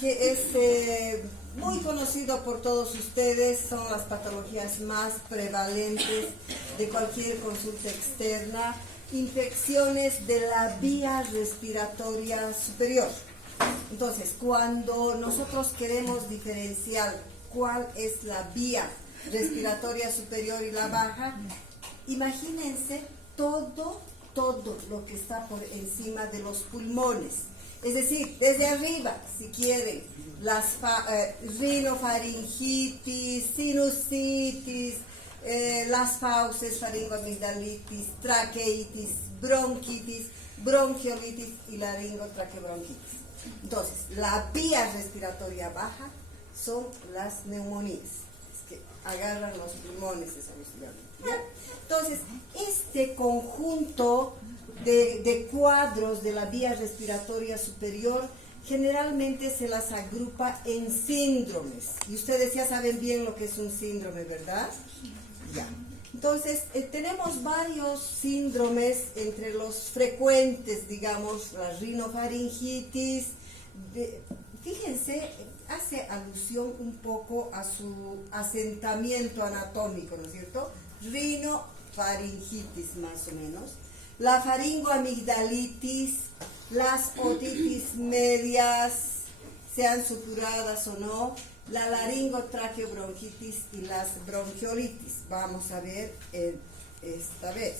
que es muy conocido por todos ustedes, son las patologías más prevalentes de cualquier consulta externa, infecciones de la vía respiratoria superior. Entonces, cuando nosotros queremos diferenciar cuál es la vía respiratoria superior y la baja, imagínense todo lo que está por encima de los pulmones. Es decir, desde arriba, si quieren, las rinofaringitis, sinusitis, las fauces, faringoamigdalitis, traqueitis, bronquitis, bronquiolitis y laringotraqueobronquitis. Entonces, la vía respiratoria baja son las neumonías, es que agarran los pulmones exclusivamente, ¿ya? Entonces, este conjunto de cuadros de la vía respiratoria superior generalmente se las agrupa en síndromes. Y ustedes ya saben bien lo que es un síndrome, ¿verdad? Ya. Entonces, tenemos varios síndromes entre los frecuentes, digamos, la rinofaringitis. Fíjense, hace alusión un poco a su asentamiento anatómico, ¿no es cierto? Rinofaringitis, más o menos. La faringoamigdalitis, las otitis medias, sean supuradas o no, la laringotraqueobronquitis y las bronquiolitis. Vamos a ver esta vez.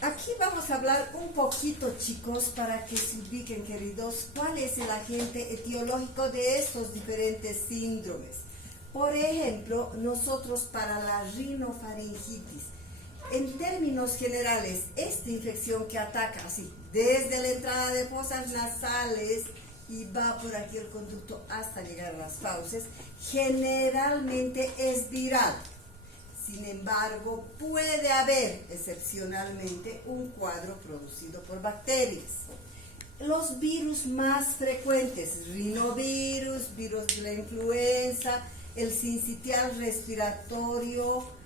Aquí vamos a hablar un poquito, chicos, para que se ubiquen, queridos, cuál es el agente etiológico de estos diferentes síndromes. Por ejemplo, nosotros para la rinofaringitis, en términos generales, esta infección que ataca así, desde la entrada de fosas nasales y va por aquí el conducto hasta llegar a las fauces, generalmente es viral. Sin embargo, puede haber excepcionalmente un cuadro producido por bacterias. Los virus más frecuentes, rinovirus, virus de la influenza, el sincitial respiratorio,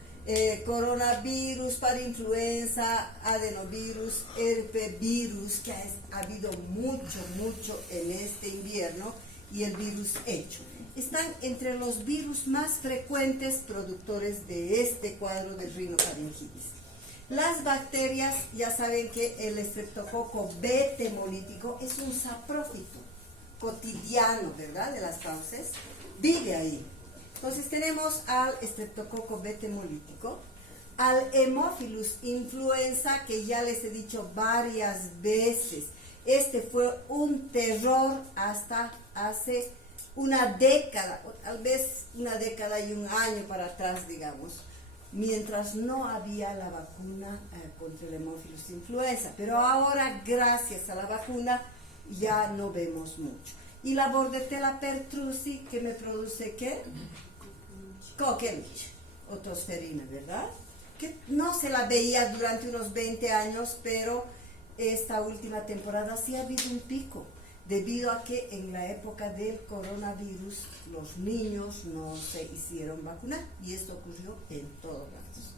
coronavirus, parainfluenza, adenovirus, herpevirus, que ha habido mucho en este invierno, y el virus hecho. Están entre los virus más frecuentes productores de este cuadro de rinofaringitis. Las bacterias, ya saben que el estreptococo beta hemolítico es un saprófito cotidiano, ¿verdad?, de las fauces, vive ahí. Entonces tenemos al estreptococo beta hemolítico, al Haemophilus influenza, que ya les he dicho varias veces, este fue un terror hasta hace una década, o tal vez una década y un año para atrás, digamos, mientras no había la vacuna contra el Haemophilus influenza. Pero ahora, gracias a la vacuna, ya no vemos mucho. Y la Bordetella pertussis, que me produce, ¿qué? Coqueluche o tosferina, ¿verdad? Que no se la veía durante unos 20 años, pero esta última temporada sí ha habido un pico, debido a que en la época del coronavirus los niños no se hicieron vacunar, y esto ocurrió en todos lados.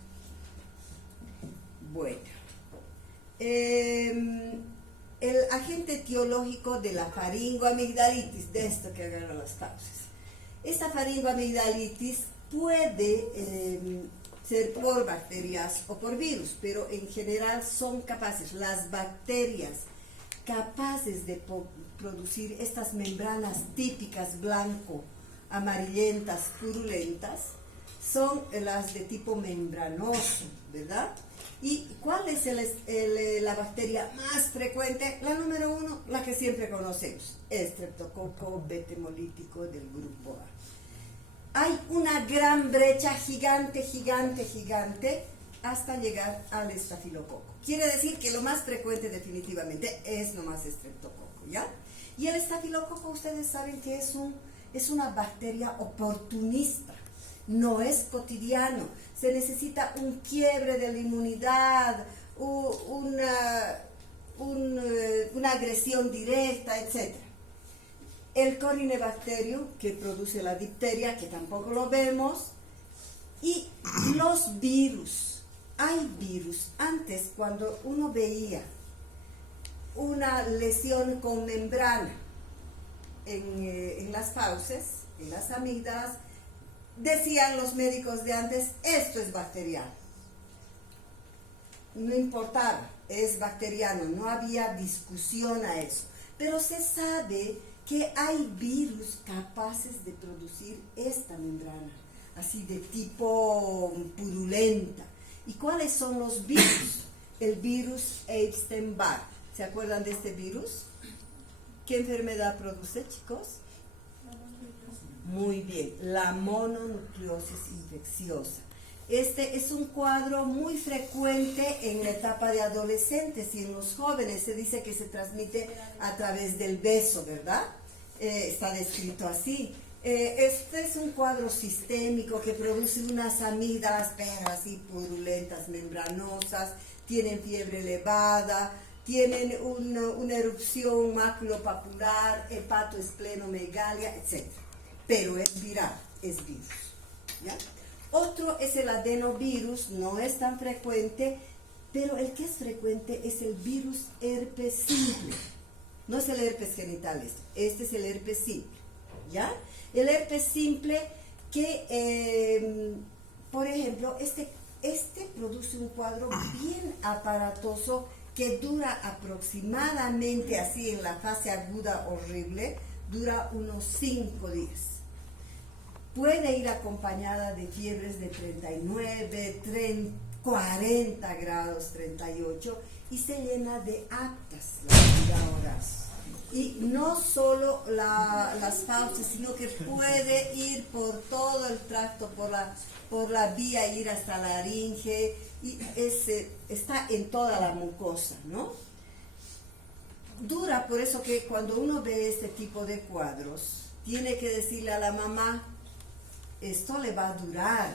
Bueno, el agente etiológico de la faringoamigdalitis, de esto que agarra las fauces. Esta faringoamigdalitis puede ser por bacterias o por virus, pero en general son capaces, las bacterias capaces de producir estas membranas típicas blanco, amarillentas, purulentas, son las de tipo membranoso, ¿verdad? ¿Y cuál es la bacteria más frecuente? La número 1, la que siempre conocemos, estreptococo beta hemolítico del grupo A. Hay una gran brecha gigante hasta llegar al estafilococo. Quiere decir que lo más frecuente definitivamente es nomás estreptococo, ¿ya? Y el estafilococo, ustedes saben que es una bacteria oportunista, no es cotidiano. Se necesita un quiebre de la inmunidad, una agresión directa, etc. El Corynebacterium, que produce la difteria, que tampoco lo vemos, y los virus. Hay virus. Antes, cuando uno veía una lesión con membrana, en las fauces, en las amígdalas, decían los médicos de antes, esto es bacteriano. No importaba, es bacteriano, no había discusión a eso. Pero se sabe que hay virus capaces de producir esta membrana, así de tipo purulenta. ¿Y cuáles son los virus? El virus Epstein-Barr. ¿Se acuerdan de este virus? ¿Qué enfermedad produce, chicos? Muy bien, la mononucleosis infecciosa. Este es un cuadro muy frecuente en la etapa de adolescentes y en los jóvenes. Se dice que se transmite a través del beso, ¿verdad? Está descrito así. Este es un cuadro sistémico que produce unas amígdalas, pero así purulentas, membranosas, tienen fiebre elevada, tienen una erupción maculopapular, hepatoesplenomegalia, etc. Pero es viral, es virus, ¿ya? Otro es el adenovirus, no es tan frecuente, pero el que es frecuente es el virus herpes simple. No es el herpes genital, este es el herpes simple, ¿ya? El herpes simple que, por ejemplo, este produce un cuadro bien aparatoso que dura aproximadamente, así en la fase aguda horrible, dura unos 5 días. Puede ir acompañada de fiebres de 39, 40 grados, 38, y se llena de aftas la vida oral. Y no solo las fauces, sino que puede ir por todo el tracto, por la vía, ir hasta la laringe, y está en toda la mucosa, ¿no? Dura, por eso que cuando uno ve este tipo de cuadros, tiene que decirle a la mamá, esto le va a durar,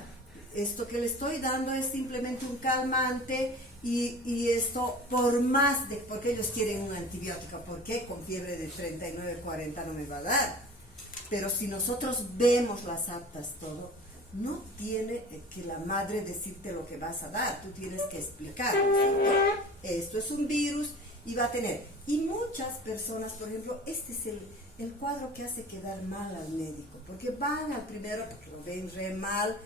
esto que le estoy dando es simplemente un calmante y esto por más de, porque ellos quieren un antibiótico, porque con fiebre de 39, 40 no me va a dar, pero si nosotros vemos las actas todo, no tiene que la madre decirte lo que vas a dar, tú tienes que explicar, esto es un virus y va a tener, y muchas personas, por ejemplo, este es el cuadro que hace quedar mal al médico, porque van al primero, porque lo ven re mal,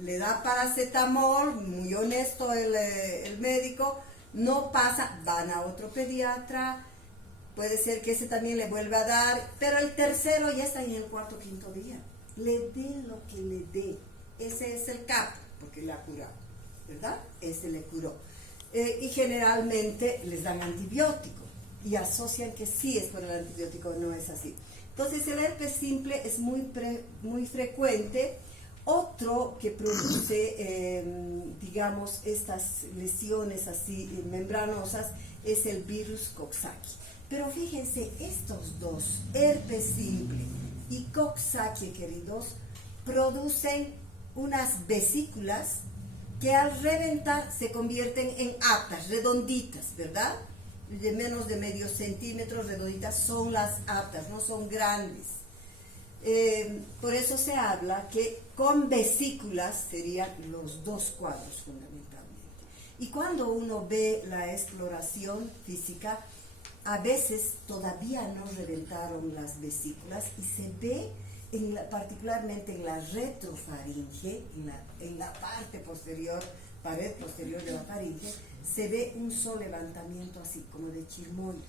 le da paracetamol, muy honesto el médico, no pasa, van a otro pediatra, puede ser que ese también le vuelva a dar, pero el tercero ya está en el cuarto o quinto día, le dé lo que le dé, ese es el capo, porque le ha curado, ¿verdad? Ese le curó. Y generalmente les dan antibiótico y asocian que sí es por el antibiótico, no es así. Entonces el herpes simple es muy frecuente. Otro que produce, digamos, estas lesiones así membranosas es el virus Coxsackie. Pero fíjense, estos dos, herpes simple y Coxsackie, queridos, producen unas vesículas que al reventar se convierten en aftas, redonditas, ¿verdad? De menos de medio centímetro, redonditas, son las aftas, no son grandes. Por eso se habla que con vesículas serían los dos cuadros fundamentalmente. Y cuando uno ve la exploración física, a veces todavía no reventaron las vesículas y se ve particularmente en la retrofaringe, en la parte posterior, pared posterior de la faringe, se ve un solo levantamiento así como de chirmoyo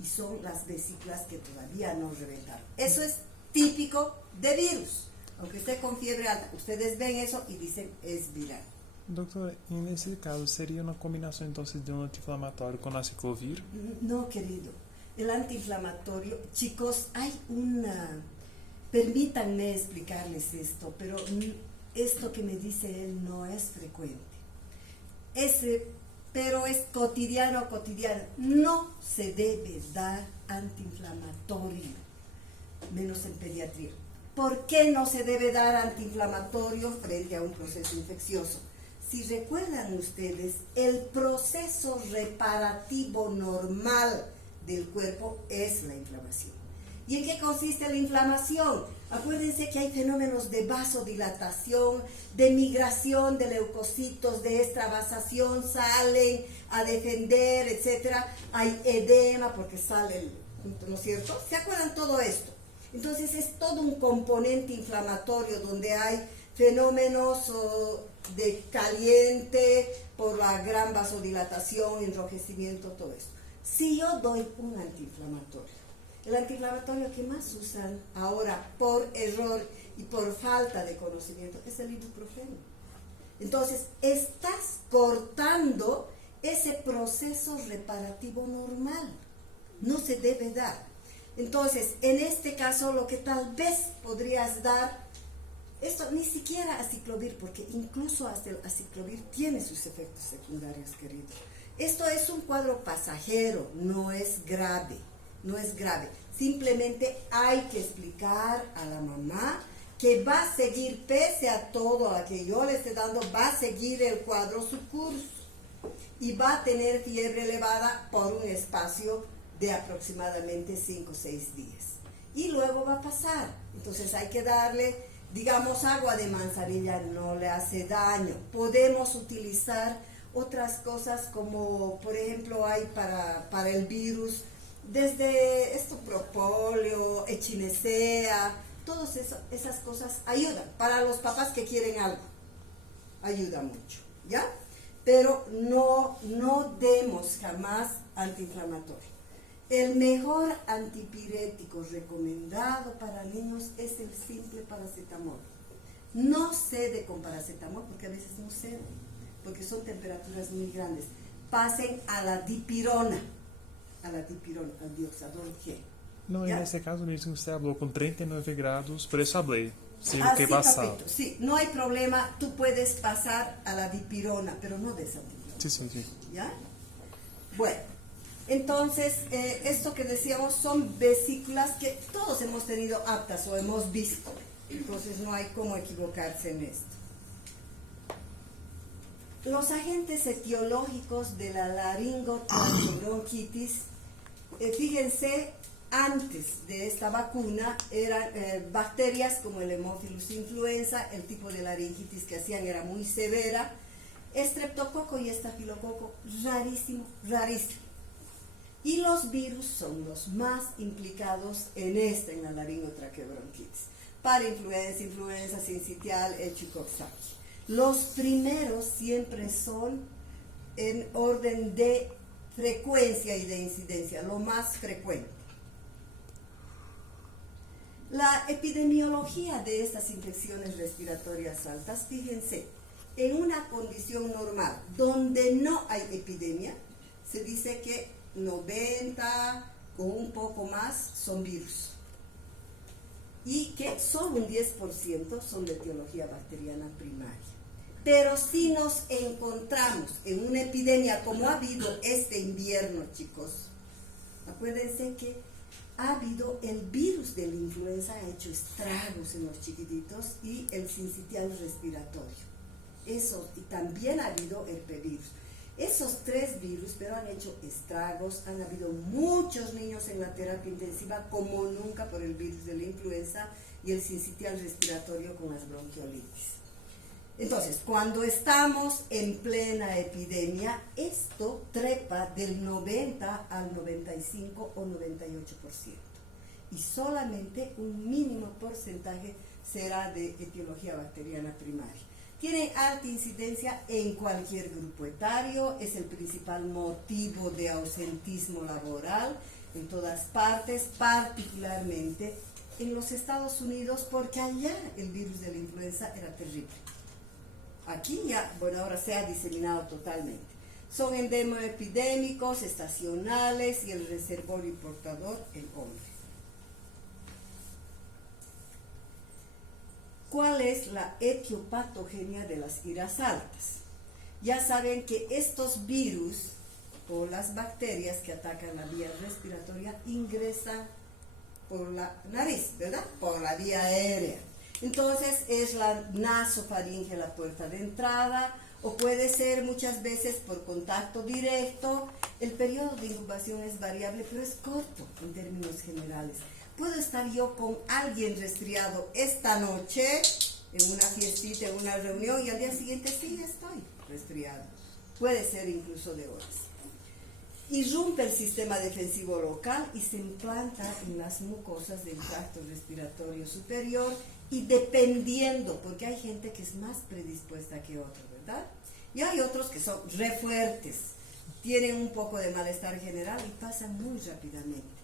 y son las vesículas que todavía no reventaron. Eso es típico de virus, aunque esté con fiebre alta, ustedes ven eso y dicen es viral. Doctora, en ese caso, ¿sería una combinación entonces de un antiinflamatorio con aciclovir? No, querido, el antiinflamatorio, chicos, hay una... Permítanme explicarles esto, pero esto que me dice él no es frecuente. Pero es cotidiano. No se debe dar antiinflamatorio, menos en pediatría. ¿Por qué no se debe dar antiinflamatorio frente a un proceso infeccioso? Si recuerdan ustedes, el proceso reparativo normal del cuerpo es la inflamación. ¿Y en qué consiste la inflamación? Acuérdense que hay fenómenos de vasodilatación, de migración de leucocitos, de extravasación, salen a defender, etc. Hay edema porque sale ¿no es cierto? ¿Se acuerdan todo esto? Entonces es todo un componente inflamatorio donde hay fenómenos de caliente por la gran vasodilatación, enrojecimiento, todo eso. Si yo doy un antiinflamatorio, el antiinflamatorio que más usan ahora por error y por falta de conocimiento es el ibuprofeno. Entonces estás cortando ese proceso reparativo normal. No se debe dar. Entonces, en este caso, lo que tal vez podrías dar, esto ni siquiera aciclovir, porque incluso hasta el aciclovir tiene sus efectos secundarios, queridos. Esto es un cuadro pasajero, no es grave, no es grave. Simplemente hay que explicar a la mamá que va a seguir, pese a todo a que yo le esté dando, va a seguir el cuadro su curso y va a tener fiebre elevada por un espacio de aproximadamente 5 o 6 días. Y luego va a pasar. Entonces hay que darle, digamos, agua de manzanilla, no le hace daño. Podemos utilizar otras cosas como, por ejemplo, hay para el virus, desde esto, propóleo, echinacea, todas esas cosas ayudan. Para los papás que quieren algo, ayuda mucho, ¿ya? Pero no demos jamás antiinflamatorio. El mejor antipirético recomendado para niños es el simple paracetamol. No cede con paracetamol porque a veces no cede, porque son temperaturas muy grandes. Pasen a la dipirona, al dioxadol G. No, ¿Ya? en ese caso, Nilson, usted habló con 39 grados, por eso hablé. Sí, Así, que pasaba. papito, sí, no hay problema, tú puedes pasar a la dipirona, pero no des antiinflamatorio. Sí. ¿Ya? Bueno, entonces, esto que decíamos son vesículas que todos hemos tenido aptas o hemos visto. Entonces no hay cómo equivocarse en esto. Los agentes etiológicos de la laringotraqueobronquitis, fíjense, antes de esta vacuna eran bacterias como el Haemophilus influenza, el tipo de laringitis que hacían era muy severa, estreptococo y estafilococo, rarísimo. Y los virus son los más implicados en la laringotraqueobronquitis. Parainfluenza, sincitial, Coxsackie. Los primeros siempre son en orden de frecuencia y de incidencia, lo más frecuente. La epidemiología de estas infecciones respiratorias altas, fíjense, en una condición normal donde no hay epidemia, se dice que 90 o un poco más son virus y que solo un 10% son de etiología bacteriana primaria. Pero si nos encontramos en una epidemia como ha habido este invierno, chicos, acuérdense que ha habido el virus de la influenza, ha hecho estragos en los chiquititos, y el sincitial respiratorio. Eso, y también ha habido herpevirus. Esos 3 virus, pero han hecho estragos, han habido muchos niños en la terapia intensiva como nunca por el virus de la influenza y el sincitial respiratorio con las bronquiolitis. Entonces, cuando estamos en plena epidemia, esto trepa del 90 al 95 o 98%. Y solamente un mínimo porcentaje será de etiología bacteriana primaria. Tienen alta incidencia en cualquier grupo etario, es el principal motivo de ausentismo laboral en todas partes, particularmente en los Estados Unidos, porque allá el virus de la influenza era terrible. Aquí ya, bueno, ahora se ha diseminado totalmente. Son endemoepidémicos, estacionales y el reservorio portador, el hombre. ¿Cuál es la etiopatogenia de las iras altas? Ya saben que estos virus o las bacterias que atacan la vía respiratoria ingresan por la nariz, ¿verdad? Por la vía aérea. Entonces es la nasofaringe la puerta de entrada, o puede ser muchas veces por contacto directo. El periodo de incubación es variable, pero es corto en términos generales. Puedo estar yo con alguien resfriado esta noche, en una fiestita, en una reunión, y al día siguiente sí estoy resfriado. Puede ser incluso de horas. irrumpe el sistema defensivo local y se implanta en las mucosas del tracto respiratorio superior y dependiendo, porque hay gente que es más predispuesta que otra, ¿verdad? Y hay otros que son re fuertes, tienen un poco de malestar general y pasan muy rápidamente.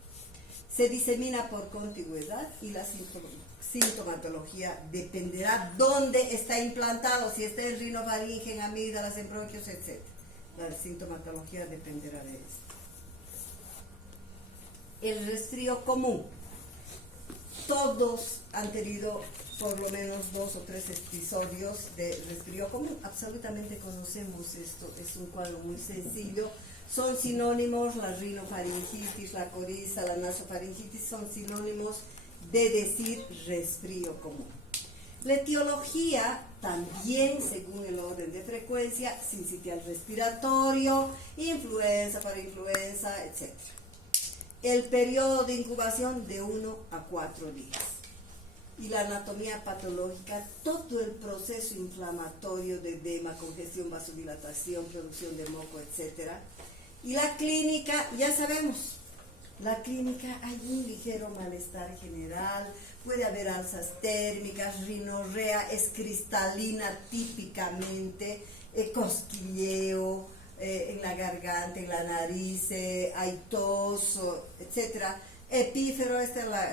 Se disemina por contigüedad y la sintomatología dependerá dónde está implantado, si está en rinofaringe, en amígdalas, en bronquios, etc. La sintomatología dependerá de esto. El resfrío común. Todos han tenido por lo menos 2 o 3 episodios de resfrío común. Absolutamente conocemos esto, es un cuadro muy sencillo. Son sinónimos, la rinofaringitis, la coriza, la nasofaringitis, son sinónimos de decir resfrío común. La etiología también según el orden de frecuencia, sincitial respiratorio, influenza, parainfluenza, etc. El periodo de incubación de 1 a 4 días. Y la anatomía patológica, todo el proceso inflamatorio de edema, congestión, vasodilatación, producción de moco, etc. Y la clínica, ya sabemos, la clínica hay un ligero malestar general, puede haber alzas térmicas, rinorrea es cristalina típicamente, cosquilleo en la garganta, en la nariz, hay tos, etc. Epífero,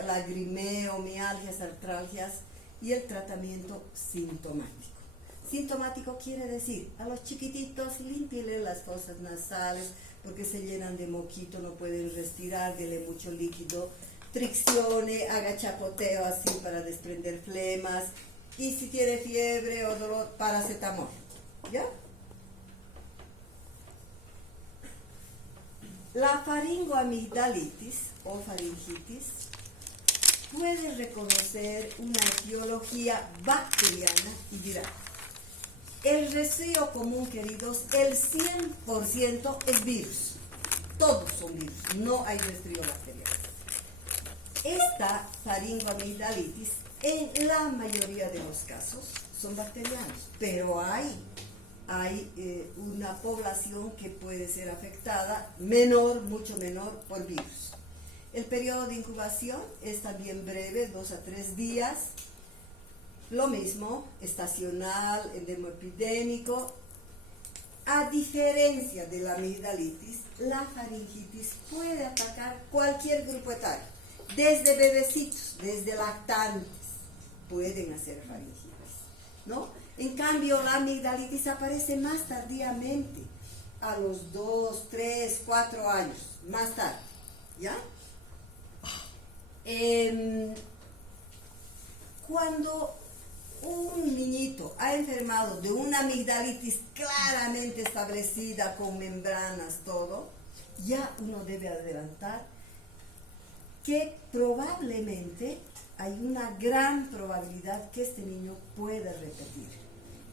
lagrimeo, mialgias, artralgias y el tratamiento sintomático. Sintomático quiere decir, a los chiquititos límpiele las fosas nasales porque se llenan de moquito, no pueden respirar, dele mucho líquido, triccione, haga chapoteo así para desprender flemas y si tiene fiebre o dolor, paracetamol, ¿ya? La faringoamigdalitis o faringitis puede reconocer una etiología bacteriana y viral. El resfrío común, queridos, el 100% es virus. Todos son virus, no hay resfrío bacteriano. Esta faringoamigdalitis, en la mayoría de los casos, son bacterianos, pero hay una población que puede ser afectada, menor, mucho menor, por virus. El periodo de incubación es también breve, 2 a 3 días. Lo mismo, estacional, endemoepidémico. A diferencia de la amigdalitis, la faringitis puede atacar cualquier grupo etario, desde bebecitos, desde lactantes, pueden hacer faringitis, ¿no? En cambio, la amigdalitis aparece más tardíamente, a los 2, 3, 4 años, más tarde, ¿ya? Cuando un niñito ha enfermado de una amigdalitis claramente establecida, con membranas, todo, ya uno debe adelantar que probablemente hay una gran probabilidad que este niño pueda repetir.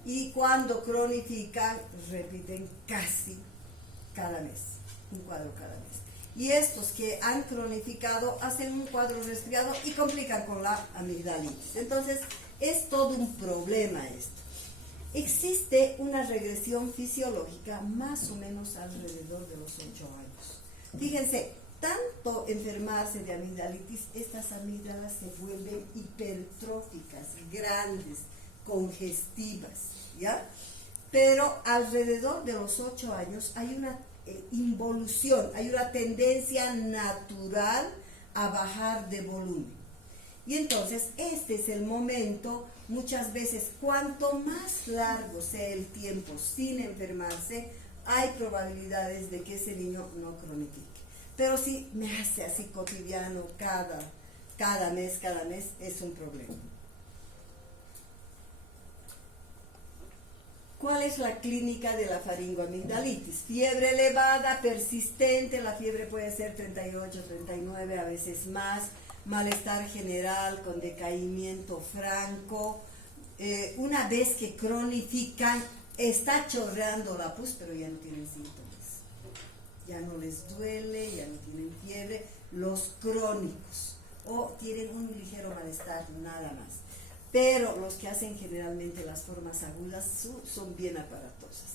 Y cuando cronifican, repiten casi cada mes, un cuadro cada mes. Y estos que han cronificado hacen un cuadro resfriado y complican con la amigdalitis. Entonces, es todo un problema esto. Existe una regresión fisiológica más o menos alrededor de los 8 años. Fíjense, tanto enfermarse de amigdalitis, estas amígdalas se vuelven hipertróficas, grandes, congestivas, ¿ya? Pero alrededor de los 8 años hay una involución, hay una tendencia natural a bajar de volumen. Y entonces este es el momento, muchas veces, cuanto más largo sea el tiempo sin enfermarse, hay probabilidades de que ese niño no cronifique. Pero si me hace así cotidiano cada mes, es un problema. ¿Cuál es la clínica de la faringoamigdalitis? Fiebre elevada, persistente, la fiebre puede ser 38, 39, a veces más, malestar general con decaimiento franco. Una vez que cronifican, está chorreando la pus, pero ya no tienen síntomas. Ya no les duele, ya no tienen fiebre, los crónicos, o tienen un ligero malestar, nada más. Pero los que hacen generalmente las formas agudas son bien aparatosas.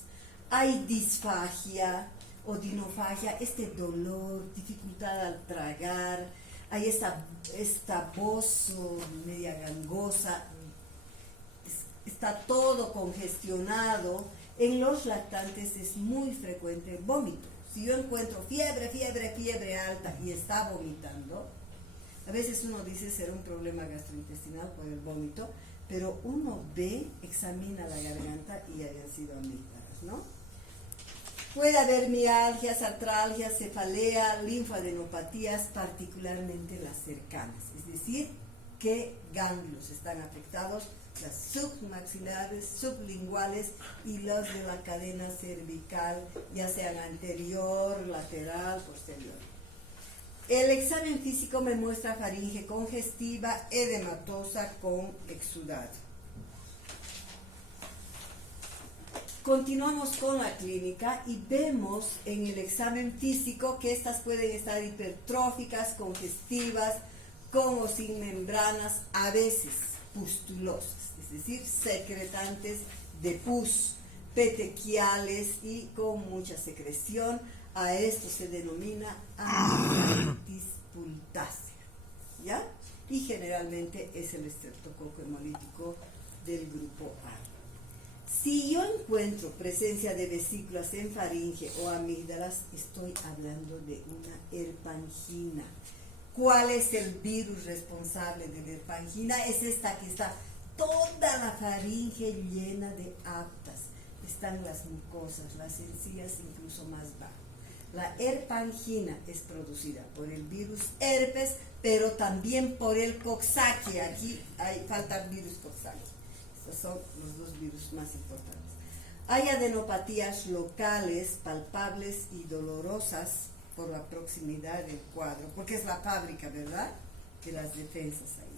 Hay disfagia, odinofagia, este dolor, dificultad al tragar, hay esta voz media gangosa, está todo congestionado. En los lactantes es muy frecuente vómito. Si yo encuentro fiebre alta y está vomitando, a veces uno dice será un problema gastrointestinal por el vómito, pero uno ve, examina la garganta y hayan sido amígdalas, ¿no? Puede haber mialgias, artralgias, cefalea, linfadenopatías, particularmente las cercanas, es decir, qué ganglios están afectados, las submaxilares, sublinguales y los de la cadena cervical, ya sean anterior, lateral, posterior. El examen físico me muestra faringe congestiva, edematosa con exudado. Continuamos con la clínica y vemos en el examen físico que estas pueden estar hipertróficas, congestivas, con o sin membranas, a veces pustulosas, es decir, secretantes de pus, petequiales y con mucha secreción. A esto se denomina amigdalitis pultácea, ¿ya? Y generalmente es el estreptococo hemolítico del grupo A. Si yo encuentro presencia de vesículas en faringe o amígdalas, estoy hablando de una herpangina. ¿Cuál es el virus responsable de la herpangina? Es esta que está toda la faringe llena de aftas. Están las mucosas, las encías incluso más bajo. La herpangina es producida por el virus herpes, pero también por el Coxsackie. Aquí falta el virus Coxsackie. Estos son los dos virus más importantes. Hay adenopatías locales, palpables y dolorosas por la proximidad del cuadro, porque es la fábrica, ¿verdad?, de las defensas ahí.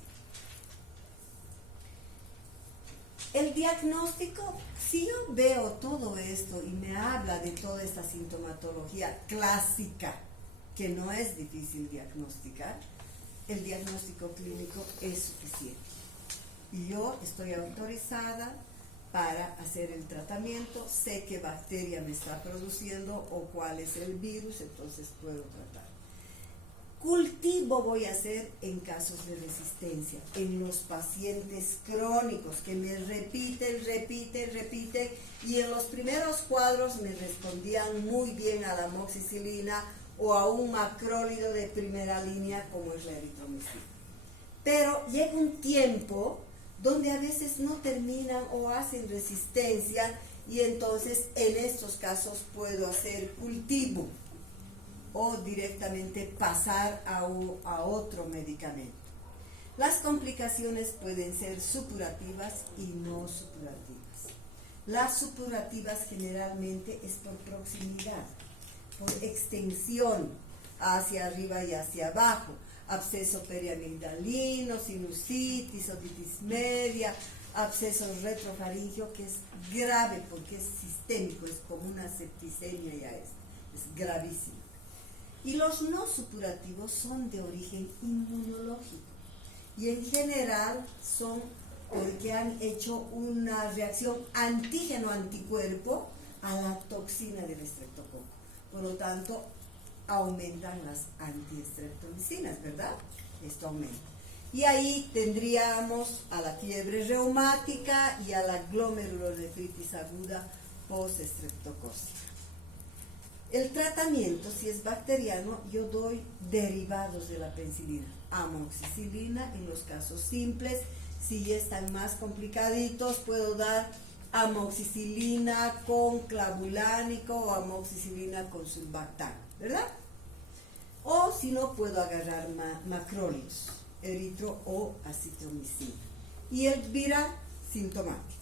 El diagnóstico, si yo veo todo esto y me habla de toda esta sintomatología clásica, que no es difícil diagnosticar, el diagnóstico clínico es suficiente. Y yo estoy autorizada para hacer el tratamiento, sé qué bacteria me está produciendo o cuál es el virus, entonces puedo tratar. Cultivo voy a hacer en casos de resistencia, en los pacientes crónicos que me repiten, y en los primeros cuadros me respondían muy bien a la amoxicilina o a un macrólido de primera línea como es la eritromicina. Pero llega un tiempo donde a veces no terminan o hacen resistencia y entonces en estos casos puedo hacer cultivo o directamente pasar a otro medicamento. Las complicaciones pueden ser supurativas y no supurativas. Las supurativas generalmente es por proximidad, por extensión hacia arriba y hacia abajo, absceso periamigdalino, sinusitis, otitis media, absceso retrofaringeo, que es grave porque es sistémico, es como una septicemia, ya es gravísimo. Y los no supurativos son de origen inmunológico y en general son porque han hecho una reacción antígeno-anticuerpo a la toxina del estreptococo. Por lo tanto, aumentan las antiestreptomicinas, ¿verdad? Esto aumenta. Y ahí tendríamos a la fiebre reumática y a la glomerulonefritis aguda postestreptocócica. El tratamiento, si es bacteriano, yo doy derivados de la penicilina, amoxicilina en los casos simples. Si ya están más complicaditos, puedo dar amoxicilina con clavulánico o amoxicilina con sulbactam, ¿verdad? O si no, puedo agarrar macrólidos, eritro o acitromicina. Y el viral sintomático.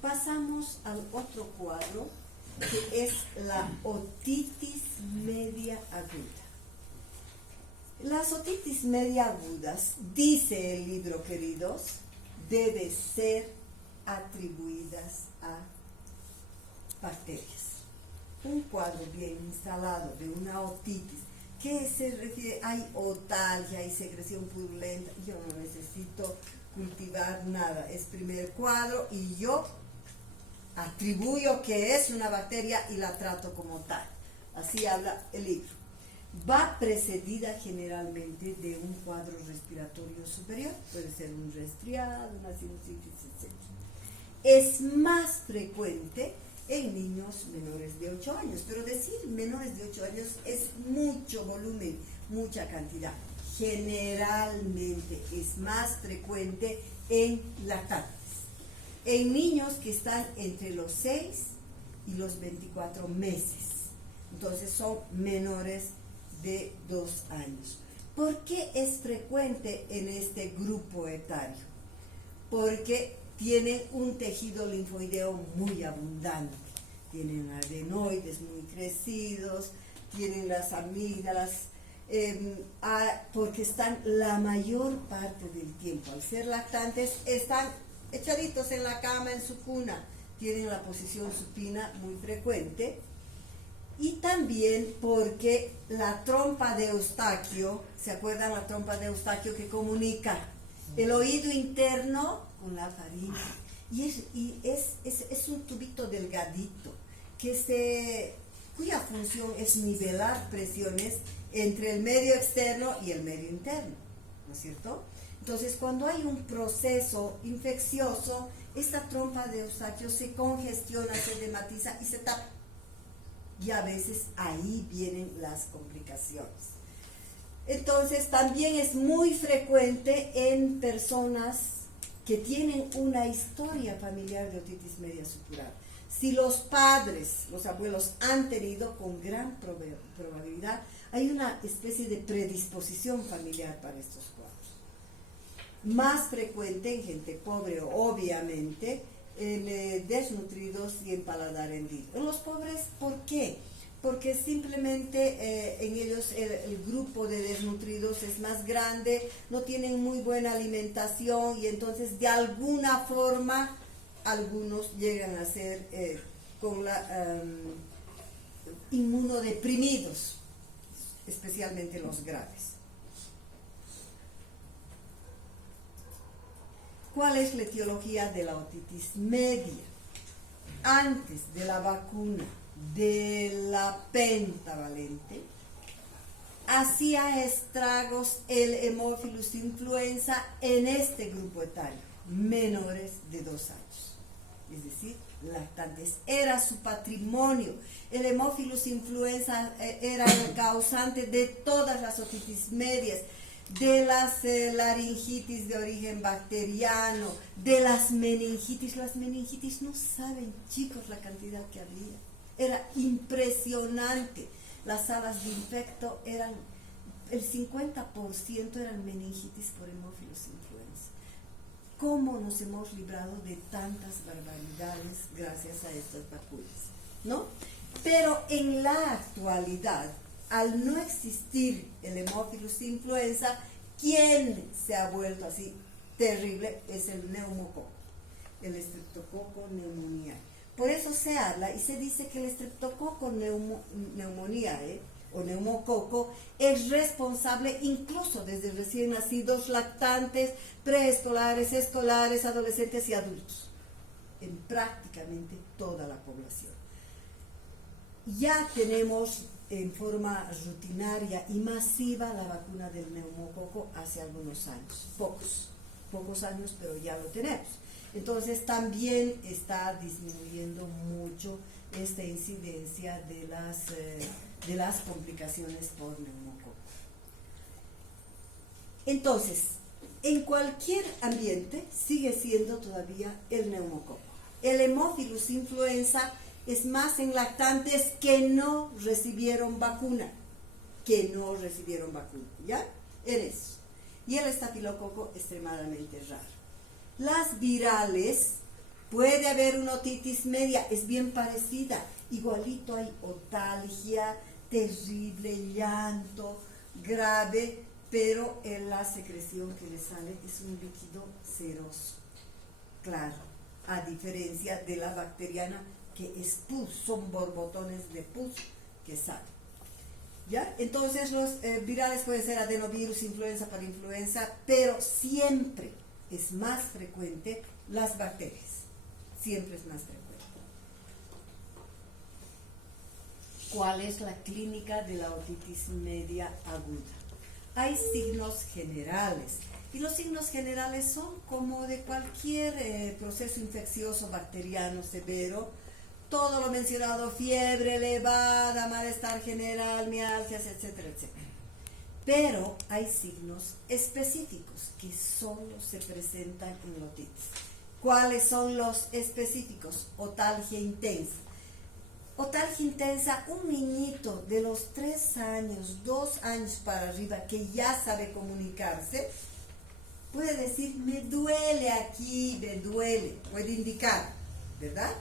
Pasamos al otro cuadro, que es la otitis media aguda. Las otitis media agudas, dice el libro, queridos, deben ser atribuidas a bacterias. Un cuadro bien instalado de una otitis, ¿qué se refiere? Hay otalgia, hay secreción purulenta. Yo no necesito cultivar nada, es primer cuadro y yo atribuyo que es una bacteria y la trato como tal. Así habla el libro. Va precedida generalmente de un cuadro respiratorio superior, puede ser un resfriado, una sinusitis, etc. Es más frecuente en niños menores de 8 años, pero decir menores de 8 años es mucho volumen, mucha cantidad. Generalmente es más frecuente en lactantes, en niños que están entre los 6 y los 24 meses, entonces son menores de 2 años. ¿Por qué es frecuente en este grupo etario? Porque tienen un tejido linfoideo muy abundante, tienen adenoides muy crecidos, tienen las amígdalas, porque están la mayor parte del tiempo, al ser lactantes, están echaditos en la cama, en su cuna, tienen la posición supina muy frecuente, y también porque la trompa de Eustaquio, ¿se acuerdan la trompa de Eustaquio que comunica el oído interno con la faringe? Y es un tubito delgadito cuya función es nivelar presiones entre el medio externo y el medio interno, ¿no es cierto? Entonces, cuando hay un proceso infeccioso, esta trompa de Eustaquio se congestiona, se edematiza y se tapa. Y a veces ahí vienen las complicaciones. Entonces, también es muy frecuente en personas que tienen una historia familiar de otitis media supurada. Si los padres, los abuelos han tenido, con gran probabilidad, hay una especie de predisposición familiar para estos cuadros. Más frecuente en gente pobre, obviamente, en desnutridos y en paladar hendido. En los pobres, ¿por qué? Porque simplemente en ellos el grupo de desnutridos es más grande, no tienen muy buena alimentación y entonces de alguna forma algunos llegan a ser inmunodeprimidos, especialmente los graves. ¿Cuál es la etiología de la otitis media? Antes de la vacuna de la pentavalente, hacía estragos el Haemophilus influenza en este grupo etario, menores de 2 años, es decir, lactantes. Era su patrimonio. El Haemophilus influenza era el causante de todas las otitis medias, de las laringitis de origen bacteriano, de las meningitis. Las meningitis, no saben, chicos, la cantidad que había. Era impresionante. Las salas de infecto eran, el 50% eran meningitis por Haemophilus influenza. ¿Cómo nos hemos librado de tantas barbaridades gracias a estas vacunas? ¿No? Pero en la actualidad, al no existir el Haemophilus influenza, ¿quién se ha vuelto así terrible? Es el neumococo, el Streptococcus pneumoniae. Por eso se habla y se dice que el Streptococcus pneumoniae o neumococo es responsable incluso desde recién nacidos, lactantes, preescolares, escolares, adolescentes y adultos, en prácticamente toda la población. Ya tenemos en forma rutinaria y masiva la vacuna del neumococo hace algunos años, pocos años, pero ya lo tenemos. Entonces también está disminuyendo mucho esta incidencia de las complicaciones por neumococo. Entonces, en cualquier ambiente sigue siendo todavía el neumococo. El Haemophilus influenza es más en lactantes que no recibieron vacuna, ¿ya? En eso. Y el estafilococo extremadamente raro. Las virales, puede haber una otitis media, es bien parecida, igualito hay otalgia, terrible, llanto, grave, pero en la secreción que le sale es un líquido ceroso, claro, a diferencia de la bacteriana que es pus, son borbotones de pus que salen. ¿Ya? Entonces los virales pueden ser adenovirus, influenza, parainfluenza, pero siempre es más frecuente las bacterias, siempre es más frecuente. ¿Cuál es la clínica de la otitis media aguda? Hay signos generales, y los signos generales son como de cualquier proceso infeccioso bacteriano severo. Todo lo mencionado: fiebre elevada, malestar general, mialgias, etcétera, etcétera. Pero hay signos específicos que solo se presentan en la otitis. ¿Cuáles son los específicos? Otalgia intensa. Otalgia intensa, un niñito de los 3 años, 2 años para arriba, que ya sabe comunicarse, puede decir: me duele aquí, me duele, puede indicar, ¿verdad?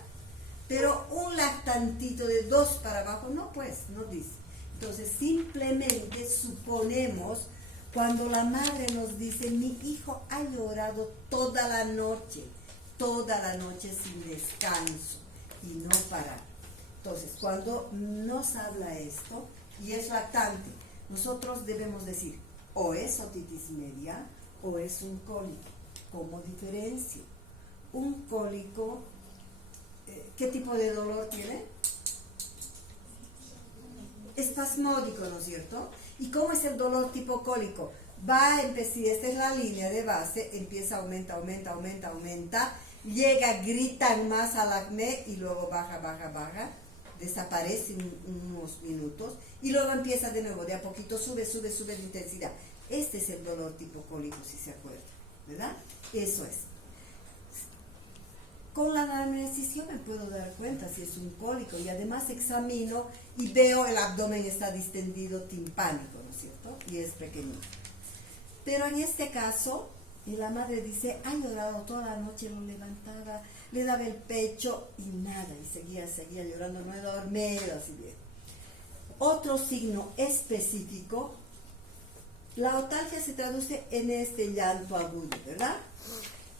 Pero un lactantito de 2 para abajo, no, pues, no dice. Entonces, simplemente suponemos, cuando la madre nos dice: mi hijo ha llorado toda la noche sin descanso y no parar. Entonces, cuando nos habla esto y es lactante, nosotros debemos decir: o es otitis media o es un cólico. ¿Cómo diferencio? Un cólico, ¿qué tipo de dolor tiene? Espasmódico, ¿no es cierto? ¿Y cómo es el dolor tipo cólico? Va a empezar, esta es la línea de base, empieza, aumenta, llega, gritan más al acné y luego baja, desaparece unos minutos y luego empieza de nuevo, de a poquito sube de intensidad. Este es el dolor tipo cólico, si se acuerdan, ¿verdad? Eso es. Con la anamnesis yo me puedo dar cuenta si es un cólico, y además examino y veo el abdomen está distendido timpánico, ¿no es cierto? Y es pequeño. Pero en este caso, la madre dice: ha llorado toda la noche, lo levantaba, le daba el pecho y nada, y seguía llorando, no he dormido, así bien. Otro signo específico, la otalgia se traduce en este llanto agudo, ¿verdad?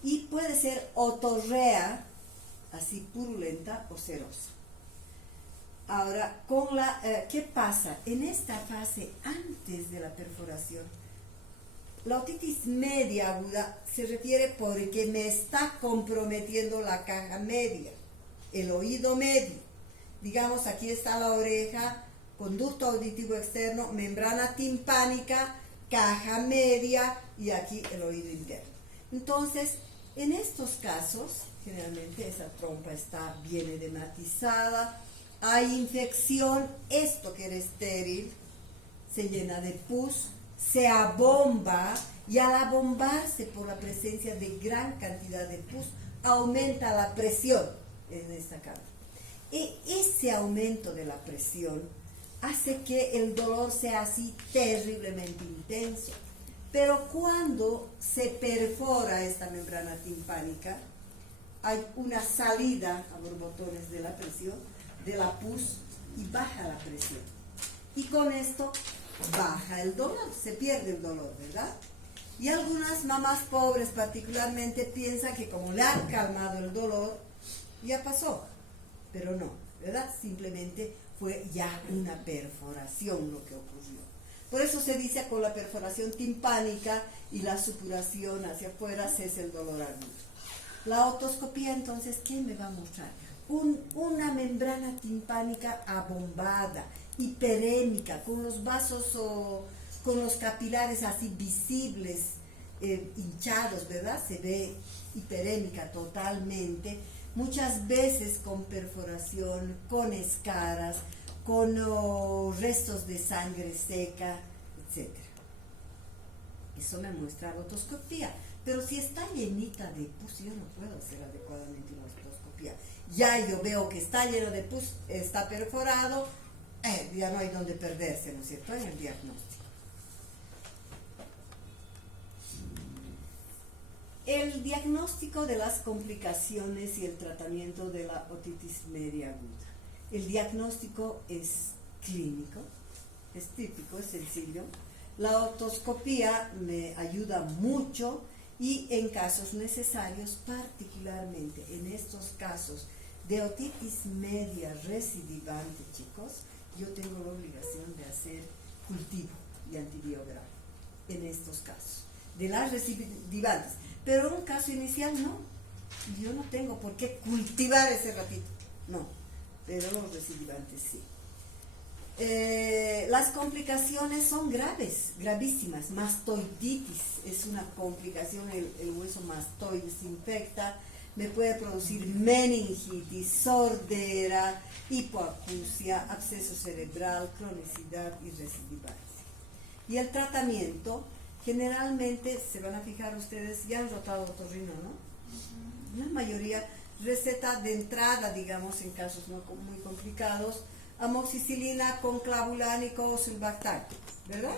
Y puede ser otorrea, así purulenta o serosa. Ahora, ¿qué pasa? En esta fase, antes de la perforación, la otitis media aguda se refiere porque me está comprometiendo la caja media, el oído medio. Digamos, aquí está la oreja, conducto auditivo externo, membrana timpánica, caja media y aquí el oído interno. Entonces, en estos casos, generalmente esa trompa está bien edematizada, hay infección, esto que era estéril, se llena de pus, se abomba, y al abombarse por la presencia de gran cantidad de pus, aumenta la presión en esta cámara. Y ese aumento de la presión hace que el dolor sea así terriblemente intenso. Pero cuando se perfora esta membrana timpánica, hay una salida a borbotones de la presión, de la pus, y baja la presión. Y con esto baja el dolor, se pierde el dolor, ¿verdad? Y algunas mamás pobres particularmente piensan que como le han calmado el dolor, ya pasó. Pero no, ¿verdad? Simplemente fue ya una perforación lo que ocurrió. Por eso se dice: con la perforación timpánica y la supuración hacia afuera cesa el dolor agudo. La otoscopía, entonces, ¿qué me va a mostrar? Una membrana timpánica abombada, hiperémica, con los vasos o con los capilares así visibles, hinchados, ¿verdad? Se ve hiperémica totalmente, muchas veces con perforación, con escaras, con restos de sangre seca, etc. Eso me muestra la otoscopía. Pero si está llenita de pus, yo no puedo hacer adecuadamente una otoscopía. Ya yo veo que está lleno de pus, está perforado, ya no hay donde perderse, ¿no es cierto?, en el diagnóstico. El diagnóstico de las complicaciones y el tratamiento de la otitis media aguda. El diagnóstico es clínico, es típico, es sencillo. La otoscopía me ayuda mucho, y en casos necesarios, particularmente en estos casos de otitis media recidivante, chicos, yo tengo la obligación de hacer cultivo y antibiografía en estos casos, de las recidivantes. Pero en un caso inicial no, yo no tengo por qué cultivar ese ratito, no, pero los recidivantes sí. Las complicaciones son graves, gravísimas. Mastoiditis es una complicación, el hueso mastoide se infecta, me puede producir meningitis, sordera, hipoacusia, absceso cerebral, cronicidad y recidivancia. Y el tratamiento, generalmente, se van a fijar ustedes, ya han rotado otorrino, ¿no? La mayoría, receta de entrada, digamos, en casos no muy complicados, amoxicilina con clavulánico o sulbactam, ¿verdad?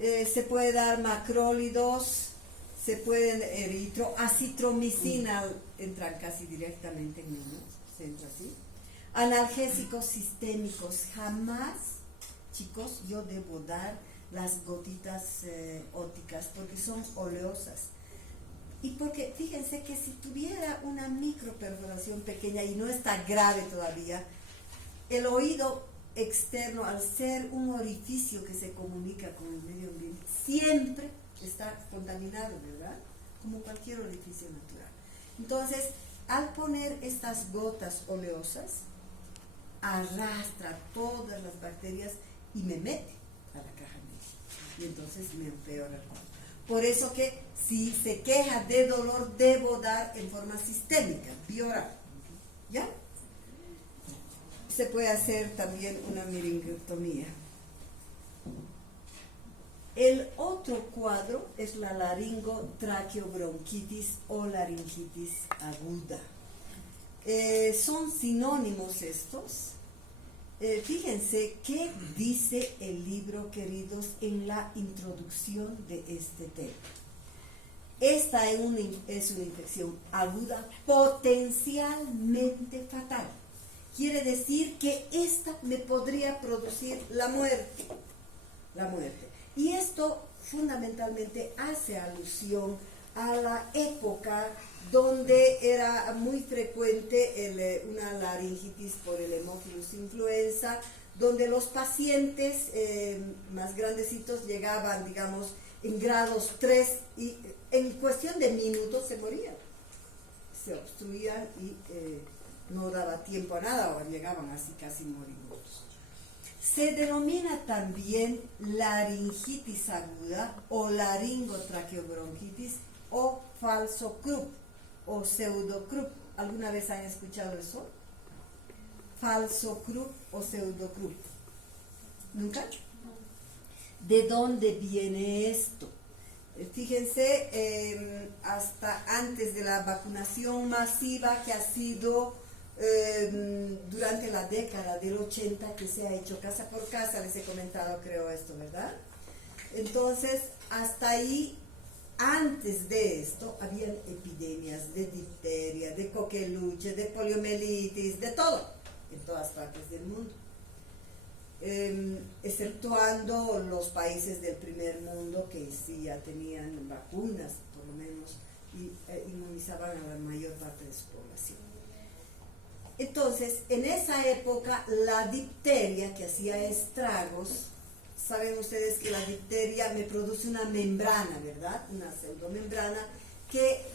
Se puede dar macrólidos, se pueden acitromicina, entran casi directamente en uno, se entra así. Analgésicos sistémicos, jamás, chicos, yo debo dar las gotitas ópticas porque son oleosas. Y porque fíjense que si tuviera una microperforación pequeña y no está grave todavía, el oído externo, al ser un orificio que se comunica con el medio ambiente, siempre está contaminado, ¿verdad? Como cualquier orificio natural. Entonces, al poner estas gotas oleosas, arrastra todas las bacterias y me mete a la caja negra. Y entonces me empeora el cuadro. Por eso que si se queja de dolor, debo dar en forma sistémica, bioral. ¿Ya? Se puede hacer también una meningotomía. El otro cuadro es la laringotraqueobronquitis o laringitis aguda. Son sinónimos estos. Fíjense qué dice el libro, queridos, en la introducción de este tema. Esta es una infección aguda potencialmente fatal. Quiere decir que esta me podría producir la muerte. La muerte. Y esto fundamentalmente hace alusión a la época donde era muy frecuente una laringitis por el Haemophilus influenza, donde los pacientes más grandecitos llegaban, digamos, en grados 3 y en cuestión de minutos se morían. Se obstruían y no daba tiempo a nada o llegaban así casi moribundos. Se denomina también laringitis aguda o laringotraqueobronquitis o falso Krupp o pseudo Krupp. ¿Alguna vez han escuchado eso? Falso Krupp o pseudo Krupp. ¿Nunca? ¿De dónde viene esto? Fíjense, hasta antes de la vacunación masiva que ha sido durante la década del 80, que se ha hecho casa por casa, les he comentado creo esto, ¿verdad? Entonces, hasta ahí, antes de esto, habían epidemias de difteria, de coqueluche, de poliomielitis, de todo, en todas partes del mundo. Exceptuando los países del primer mundo que sí ya tenían vacunas, por lo menos, y inmunizaban a la mayor parte de su población. Entonces, en esa época, la difteria que hacía estragos, saben ustedes que la difteria me produce una membrana, ¿verdad? Una pseudomembrana que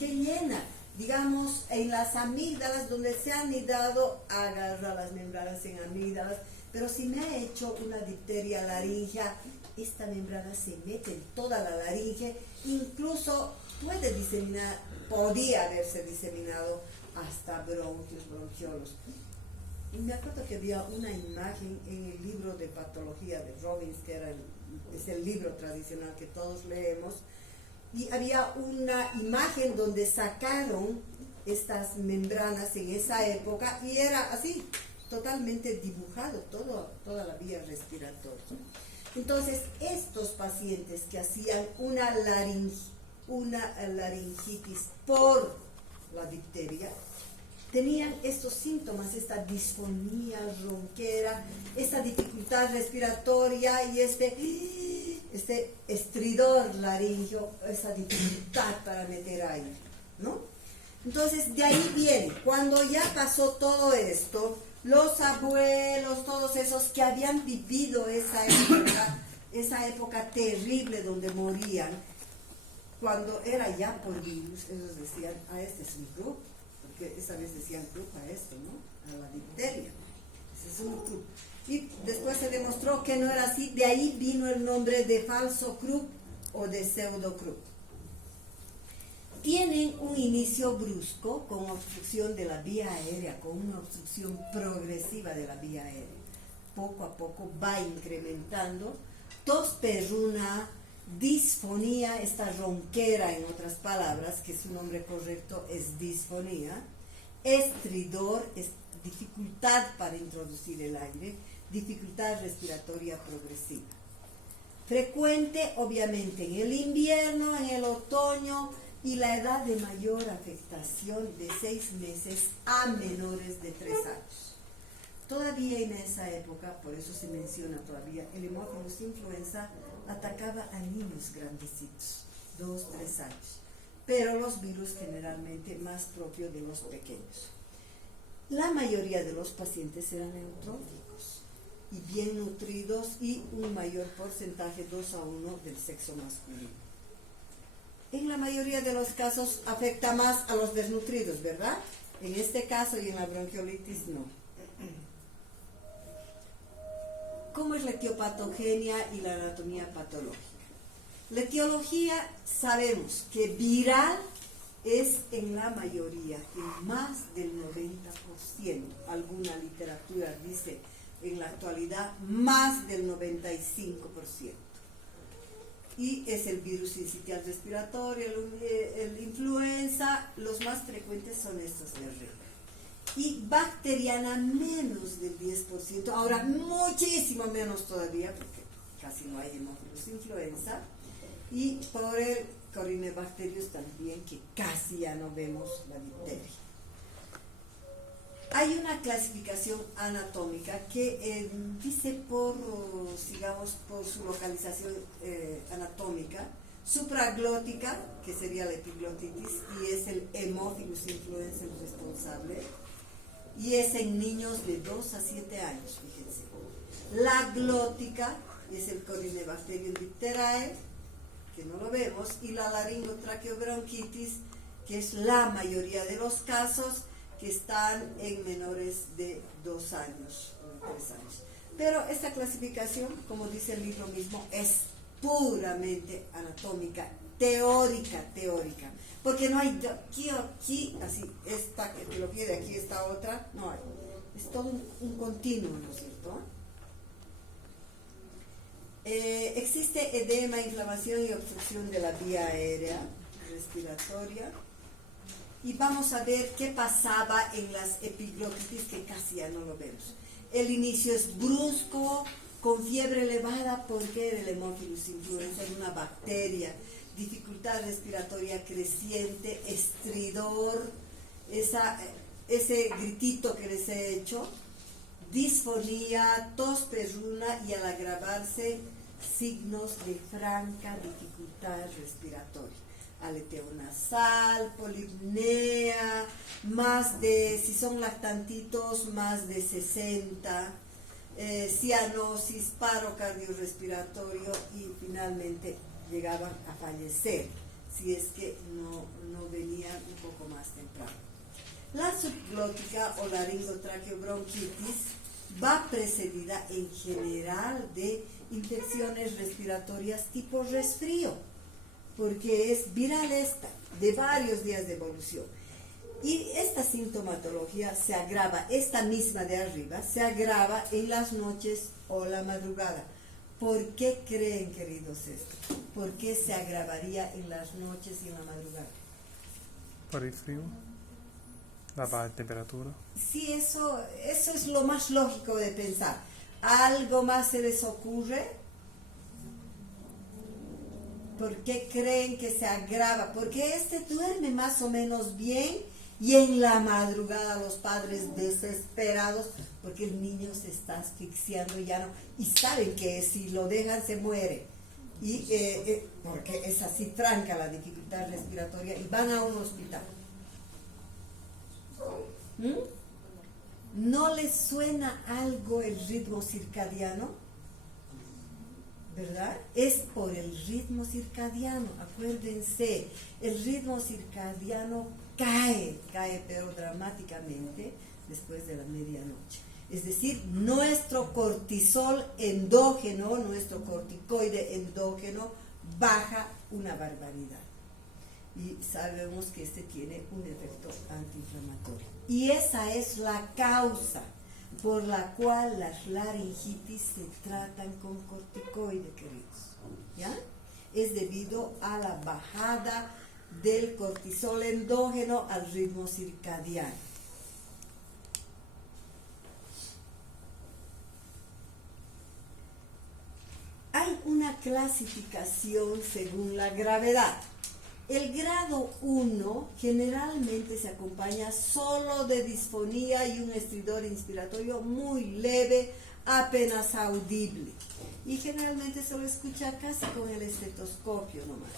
llena, digamos, en las amígdalas, donde se han anidado, agarra las membranas en amígdalas, pero si me ha hecho una difteria laringea, esta membrana se mete en toda la laringe, incluso puede diseminar, podía haberse diseminado hasta bronquios, bronquiolos. Y me acuerdo que había una imagen en el libro de patología de Robbins, que es el libro tradicional que todos leemos, y había una imagen donde sacaron estas membranas en esa época y era así, totalmente dibujado, toda la vía respiratoria. Entonces, estos pacientes que hacían una laringitis por la difteria, tenían estos síntomas, esta disfonía ronquera, esta dificultad respiratoria y este estridor laringio, esa dificultad para meter aire, ¿no? Entonces, de ahí viene, cuando ya pasó todo esto, los abuelos, todos esos que habían vivido esa época terrible donde morían, cuando era ya por virus, ellos decían, este es un grupo, porque esa vez decían grupo a esto, ¿no? A la difteria, ese es un grupo. Y después se demostró que no era así, de ahí vino el nombre de falso Krupp o de pseudo Krupp. Tienen un inicio brusco con obstrucción de la vía aérea, con una obstrucción progresiva de la vía aérea. Poco a poco va incrementando. Tos perruna, disfonía, esta ronquera en otras palabras, que su nombre correcto es disfonía, estridor, es dificultad para introducir el aire, dificultad respiratoria progresiva. Frecuente obviamente en el invierno, en el otoño, y la edad de mayor afectación de 6 meses a menores de 3 años. Todavía en esa época, por eso se menciona todavía, el Haemophilus influenza atacaba a niños grandecitos, 2, 3 años, pero los virus generalmente más propios de los pequeños. La mayoría de los pacientes eran eutróficos y bien nutridos y un mayor porcentaje, 2-1, del sexo masculino. En la mayoría de los casos afecta más a los desnutridos, ¿verdad? En este caso y en la bronquiolitis no. ¿Cómo es la etiopatogenia y la anatomía patológica? La etiología sabemos que viral es en la mayoría, en más del 90%. Alguna literatura dice en la actualidad más del 95%. Y es el virus sincitial respiratorio, el influenza, los más frecuentes son estos de arriba. Y bacteriana menos del 10%, ahora muchísimo menos todavía, porque casi no hay Haemophilus influenza, y por el Corynebacterius también, que casi ya no vemos la difteria. Hay una clasificación anatómica que dice por su localización anatómica, supraglótica, que sería la epiglotitis, y es el Haemophilus influenza el responsable, y es en niños de 2 a 7 años, fíjense. La glótica es el Corynebacterium diphtheriae, que no lo vemos, y la laringotraqueobronquitis, que es la mayoría de los casos, que están en menores de 2 años o 3 años. Pero esta clasificación, como dice el libro mismo, es puramente anatómica, teórica, porque no hay aquí, así, esta que te lo pide, aquí esta otra, no hay. Es todo un continuo, ¿no es cierto? Existe edema, inflamación y obstrucción de la vía aérea respiratoria. Y vamos a ver qué pasaba en las epiglotitis, que casi ya no lo vemos. El inicio es brusco, con fiebre elevada, porque era el Haemophilus influenza, es una bacteria, dificultad respiratoria creciente, estridor, ese gritito que les he hecho, disfonía, tos perruna y al agravarse signos de franca dificultad respiratoria. Aleteo nasal, polipnea, más de, si son lactantitos, más de 60, cianosis, paro cardiorrespiratorio y finalmente llegaban a fallecer, si es que no venían un poco más temprano. La subglótica o laringotraqueobronquitis va precedida en general de infecciones respiratorias tipo resfrío, porque es viral esta, de varios días de evolución. Y esta sintomatología se agrava, esta misma de arriba, se agrava en las noches o la madrugada. ¿Por qué creen, queridos, esto? ¿Por qué se agravaría en las noches y en la madrugada? Por el frío, la baja temperatura. Sí, eso es lo más lógico de pensar. ¿Algo más se les ocurre? ¿Por qué creen que se agrava? Porque duerme más o menos bien y en la madrugada los padres desesperados porque el niño se está asfixiando y saben que si lo dejan se muere. Y porque es así franca la dificultad respiratoria y van a un hospital. ¿No les suena algo el ritmo circadiano? ¿Verdad? Es por el ritmo circadiano, acuérdense, el ritmo circadiano cae pero dramáticamente después de la medianoche. Es decir, nuestro cortisol endógeno, nuestro corticoide endógeno, baja una barbaridad. Y sabemos que este tiene un efecto antiinflamatorio. Y esa es la causa por la cual las laringitis se tratan con corticoide, queridos. ¿Ya? Es debido a la bajada del cortisol endógeno al ritmo circadiano. Hay una clasificación según la gravedad. El grado 1 generalmente se acompaña solo de disfonía y un estridor inspiratorio muy leve, apenas audible. Y generalmente se lo escucha casi con el estetoscopio nomás.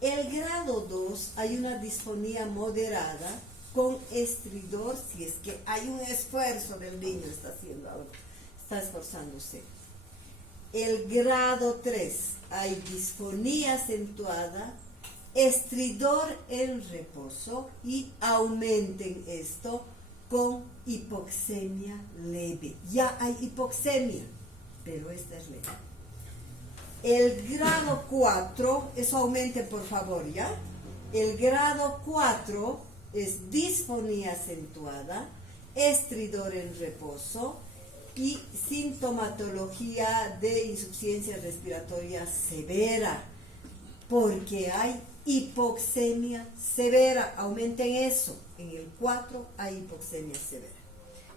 El grado 2 hay una disfonía moderada con estridor, si es que hay un esfuerzo del niño, está esforzándose. El grado 3 hay disfonía acentuada, estridor en reposo y aumenten esto con hipoxemia leve. Ya hay hipoxemia, pero esta es leve. El grado 4, eso aumenten por favor, ¿ya? El grado 4 es disfonía acentuada, estridor en reposo y sintomatología de insuficiencia respiratoria severa, porque hay hipoxemia severa. Aumenten eso. En el 4 hay hipoxemia severa.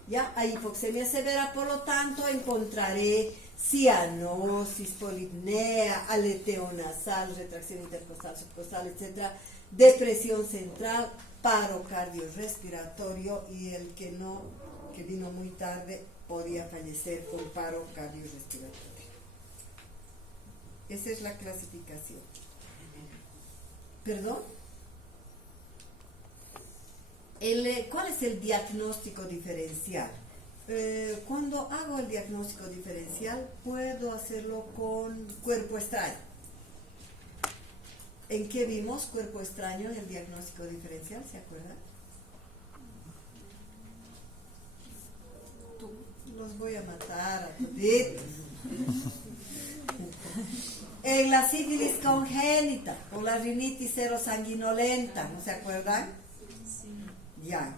Ya hay hipoxemia severa, por lo tanto encontraré cianosis, polipnea, aleteo nasal, retracción intercostal, subcostal, etc., depresión central, paro cardiorrespiratorio, y el que no, que vino muy tarde, podía fallecer con paro cardiorrespiratorio. Esa es la clasificación. ¿Perdón? ¿Cuál es el diagnóstico diferencial? Cuando hago el diagnóstico diferencial, puedo hacerlo con cuerpo extraño. ¿En qué vimos cuerpo extraño en el diagnóstico diferencial? ¿Se acuerdan? Los voy a matar a toditos. En la sífilis congénita, con la rinitis serosanguinolenta, ¿no se acuerdan? Sí. Ya.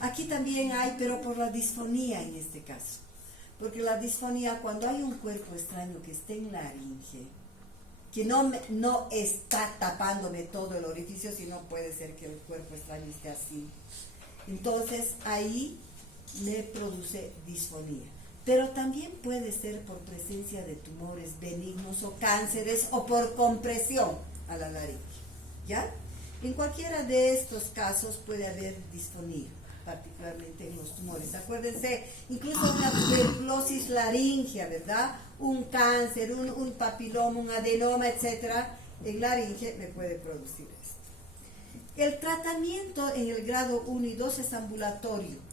Aquí también hay, pero por la disfonía en este caso. Porque la disfonía, cuando hay un cuerpo extraño que esté en laringe, que no está tapándome todo el orificio, sino puede ser que el cuerpo extraño esté así. Entonces, ahí me produce disfonía. Pero también puede ser por presencia de tumores benignos o cánceres o por compresión a la laringe, ¿ya? En cualquiera de estos casos puede haber disfonía, particularmente en los tumores. Acuérdense, incluso una tuberculosis laringea, ¿verdad? Un cáncer, un papiloma, un adenoma, etcétera, en laringe me puede producir esto. El tratamiento en el grado 1 y 2 es ambulatorio.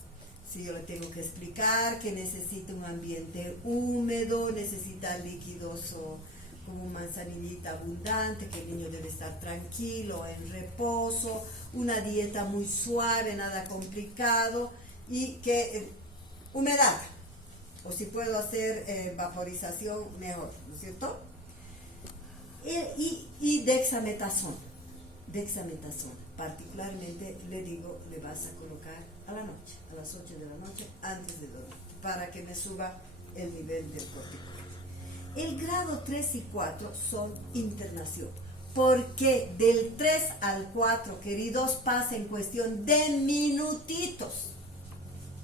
Si yo le tengo que explicar que necesita un ambiente húmedo, necesita líquidos como manzanillita abundante, que el niño debe estar tranquilo, en reposo, una dieta muy suave, nada complicado, y que humedad, o si puedo hacer vaporización, mejor, ¿no es cierto? Y dexametasona, particularmente le digo, le vas a colocar a la noche, a las 8 de la noche, antes de dormir, para que me suba el nivel del corticoide. El grado 3 y 4 son internación, porque del 3 al 4, queridos, pasa en cuestión de minutitos.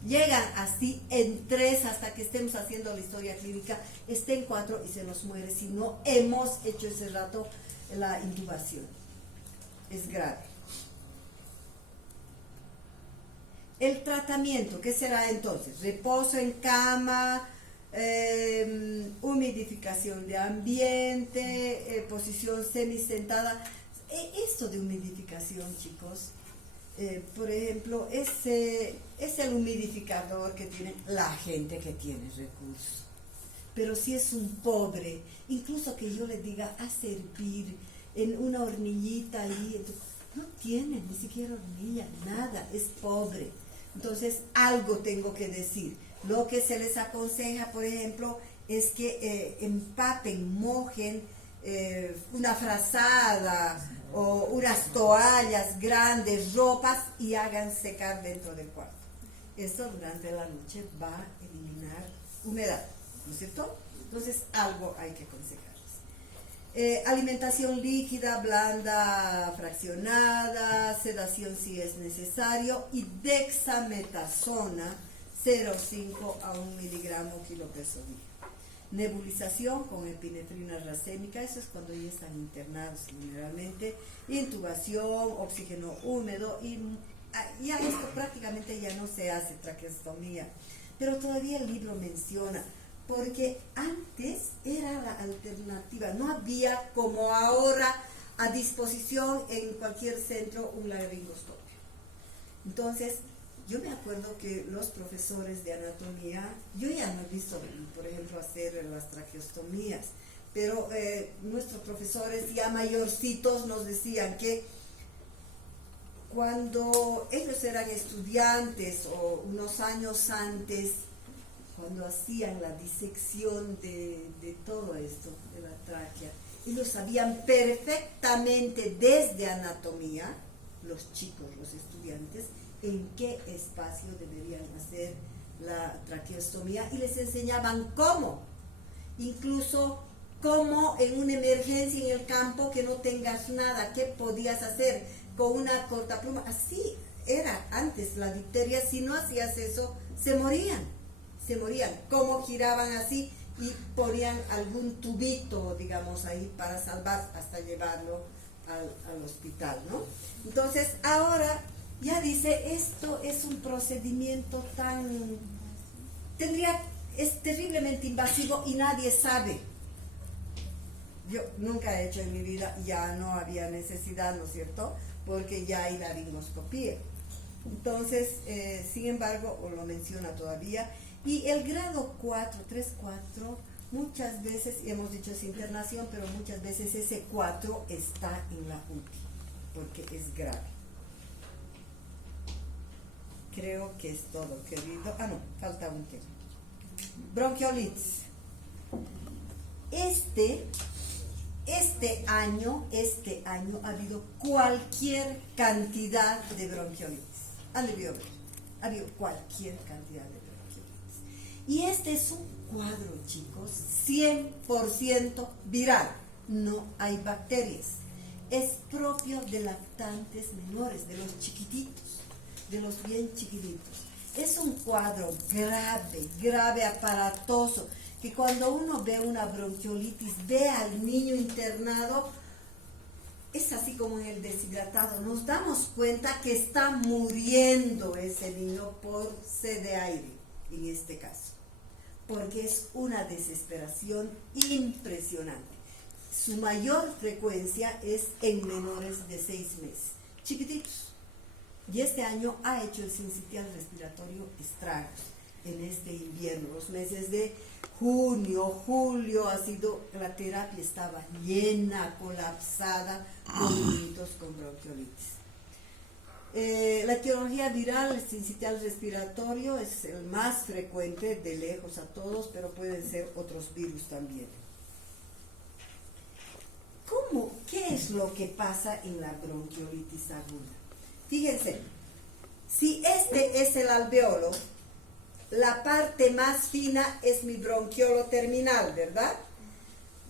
Llegan así en 3 hasta que estemos haciendo la historia clínica, esté en 4 y se nos muere si no hemos hecho ese rato la intubación. Es grave. El tratamiento, ¿qué será entonces? Reposo en cama, humidificación de ambiente, posición semisentada. Esto de humidificación, chicos, por ejemplo, es el humidificador que tiene la gente que tiene recursos. Pero si es un pobre, incluso que yo le diga a servir en una hornillita ahí, no tiene ni siquiera hornilla, nada, es pobre. Entonces algo tengo que decir. Lo que se les aconseja, por ejemplo, es que empapen, mojen una frazada o unas toallas grandes, ropas, y hagan secar dentro del cuarto. Esto durante la noche va a eliminar humedad, ¿no es cierto? Entonces algo hay que aconsejarles. Alimentación líquida, blanda, fraccionada, sedación si es necesario, y dexametasona 0,5 a 1 miligramo kilo peso día. Nebulización con epinefrina racémica, eso es cuando ya están internados generalmente, intubación, oxígeno húmedo, y ya esto prácticamente ya no se hace traqueostomía, pero todavía el libro menciona, porque antes era la alternativa, no había como ahora a disposición en cualquier centro un laringoscopio. Entonces, yo me acuerdo que los profesores de anatomía, yo ya no he visto, por ejemplo, hacer las traqueostomías, pero nuestros profesores ya mayorcitos nos decían que cuando ellos eran estudiantes o unos años antes, cuando hacían la disección de todo esto, de la tráquea, ellos sabían perfectamente desde anatomía, los chicos, los estudiantes, en qué espacio deberían hacer la traqueostomía, y les enseñaban cómo, incluso cómo en una emergencia en el campo que no tengas nada, qué podías hacer con una cortapluma. Así era antes la difteria, si no hacías eso, se morían, cómo giraban así y ponían algún tubito, digamos, ahí para salvar hasta llevarlo al hospital, ¿no? Entonces ahora ya dice, esto es un procedimiento es terriblemente invasivo y nadie sabe. Yo nunca he hecho en mi vida, ya no había necesidad, ¿no es cierto? Porque ya hay laringoscopía. Entonces, sin embargo, lo menciona todavía. Y el grado 4, 3, 4, muchas veces, y hemos dicho es internación, pero muchas veces ese 4 está en la UTI, porque es grave. Creo que es todo, querido. No, falta un tema. Bronquiolitis. Este año ha habido cualquier cantidad de bronquiolitis. Han debido ver. Ha habido cualquier cantidad de bronquiolitis. Y este es un cuadro, chicos, 100% viral. No hay bacterias. Es propio de lactantes menores, de los chiquititos, de los bien chiquititos. Es un cuadro grave, aparatoso, que cuando uno ve una bronquiolitis, ve al niño internado, es así como en el deshidratado, nos damos cuenta que está muriendo ese niño por sed de aire, en este caso, porque es una desesperación impresionante. Su mayor frecuencia es en menores de 6 meses, chiquititos. Y este año ha hecho el sincitial respiratorio estragos en este invierno. Los meses de junio, julio, la terapia estaba llena, colapsada, con niñitos con bronquiolitis. La etiología viral, el sincitial respiratorio, es el más frecuente de lejos a todos, pero pueden ser otros virus también. ¿Qué es lo que pasa en la bronquiolitis aguda? Fíjense, si este es el alveolo, la parte más fina es mi bronquiolo terminal, ¿verdad?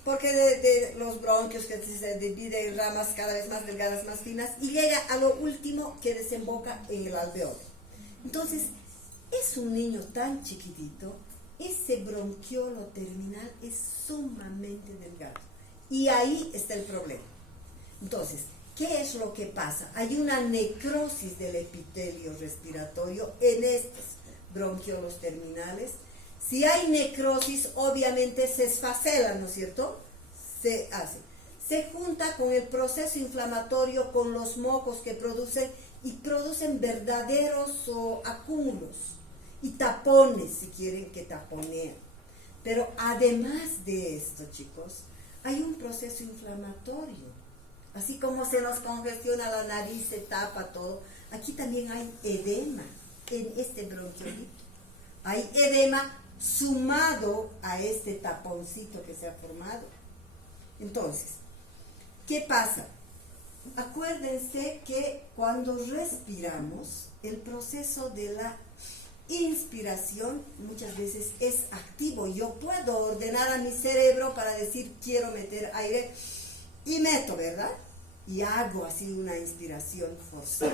Porque de los bronquios que se dividen en ramas cada vez más delgadas, más finas, y llega a lo último que desemboca en el alveolo. Entonces, es un niño tan chiquitito, ese bronquiolo terminal es sumamente delgado. Y ahí está el problema. Entonces, ¿qué es lo que pasa? Hay una necrosis del epitelio respiratorio en estos bronquiolos terminales. Si hay necrosis, obviamente se esfacela, ¿no es cierto? Se junta con el proceso inflamatorio, con los mocos que producen verdaderos acúmulos y tapones, si quieren que taponean. Pero además de esto, chicos, hay un proceso inflamatorio. Así como se nos congestiona la nariz, se tapa todo, aquí también hay edema en este bronquiolito. Hay edema sumado a este taponcito que se ha formado. Entonces, ¿qué pasa? Acuérdense que cuando respiramos, el proceso de la inspiración muchas veces es activo. Yo puedo ordenar a mi cerebro para decir quiero meter aire y meto, ¿verdad? Y hago así una inspiración forzada.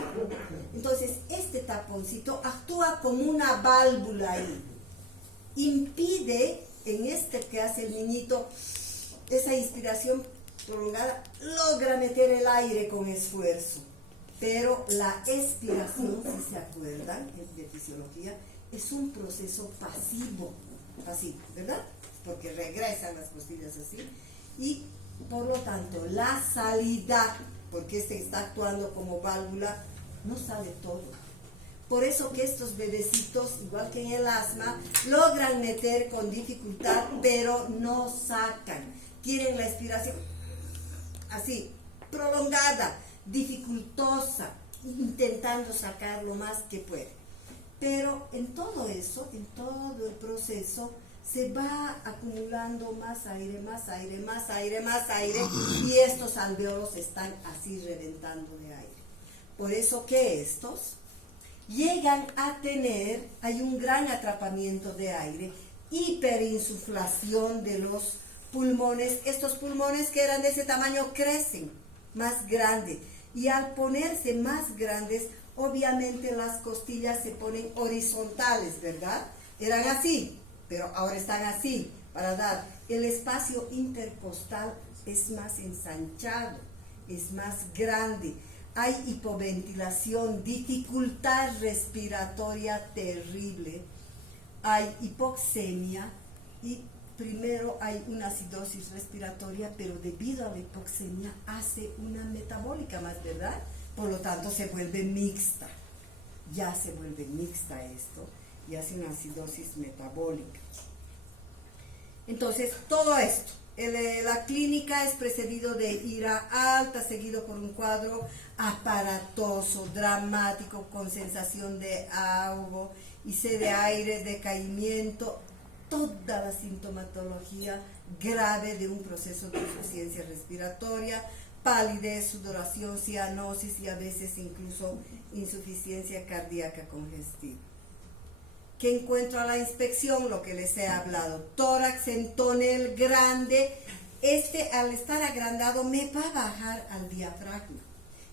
Entonces, este taponcito actúa como una válvula ahí. Impide, en este que hace el niñito, esa inspiración prolongada, logra meter el aire con esfuerzo. Pero la expiración, si se acuerdan, de fisiología, es un proceso pasivo, ¿verdad? Porque regresan las costillas así. Y por lo tanto, la salida, porque este está actuando como válvula, no sale todo. Por eso que estos bebecitos, igual que en el asma, logran meter con dificultad, pero no sacan. Tienen la expiración así, prolongada, dificultosa, intentando sacar lo más que puede. Pero en todo eso, en todo el proceso, se va acumulando más aire, más aire, más aire, más aire, y estos alvéolos están así reventando de aire. Por eso que estos llegan a tener, hay un gran atrapamiento de aire, hiperinsuflación de los pulmones. Estos pulmones que eran de ese tamaño crecen más grandes, y al ponerse más grandes, obviamente las costillas se ponen horizontales, ¿verdad? Eran así, pero ahora están así, para dar. El espacio intercostal es más ensanchado, es más grande. Hay hipoventilación, dificultad respiratoria terrible. Hay hipoxemia y primero hay una acidosis respiratoria, pero debido a la hipoxemia hace una metabólica más, ¿verdad? Por lo tanto se vuelve mixta. Ya se vuelve mixta esto y hace una acidosis metabólica. Entonces, todo esto, la clínica es precedido de ira alta, seguido por un cuadro aparatoso, dramático, con sensación de ahogo y sed de aire, decaimiento, toda la sintomatología grave de un proceso de insuficiencia respiratoria, palidez, sudoración, cianosis y a veces incluso insuficiencia cardíaca congestiva. ¿Qué encuentro a la inspección? Lo que les he hablado, tórax en tonel grande. Este, al estar agrandado, me va a bajar al diafragma,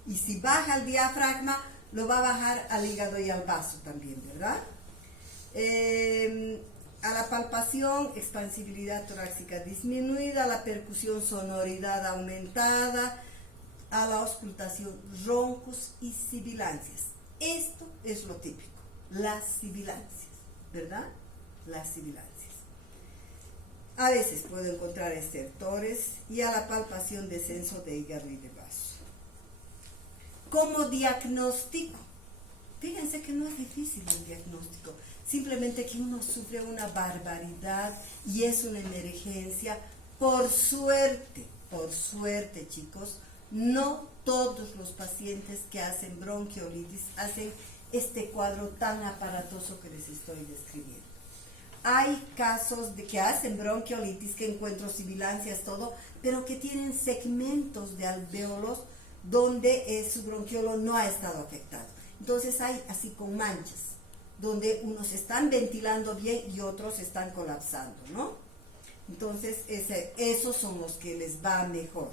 y si baja al diafragma, lo va a bajar al hígado y al vaso también, ¿verdad? A la palpación, expansibilidad torácica disminuida, a la percusión, sonoridad aumentada, a la auscultación, roncos y sibilancias. Esto es lo típico, las sibilancias, ¿verdad? Las sibilancias. A veces puedo encontrar estertores y a la palpación, descenso de hígado y de vaso. ¿Cómo diagnóstico? Fíjense que no es difícil el diagnóstico, simplemente que uno sufre una barbaridad y es una emergencia. Por suerte, chicos, no todos los pacientes que hacen bronquiolitis hacen este cuadro tan aparatoso que les estoy describiendo. Hay casos de que hacen bronquiolitis, que encuentro sibilancias, todo, pero que tienen segmentos de alvéolos donde su bronquiolo no ha estado afectado. Entonces hay así con manchas, donde unos están ventilando bien y otros están colapsando, ¿no? Entonces esos son los que les va mejor.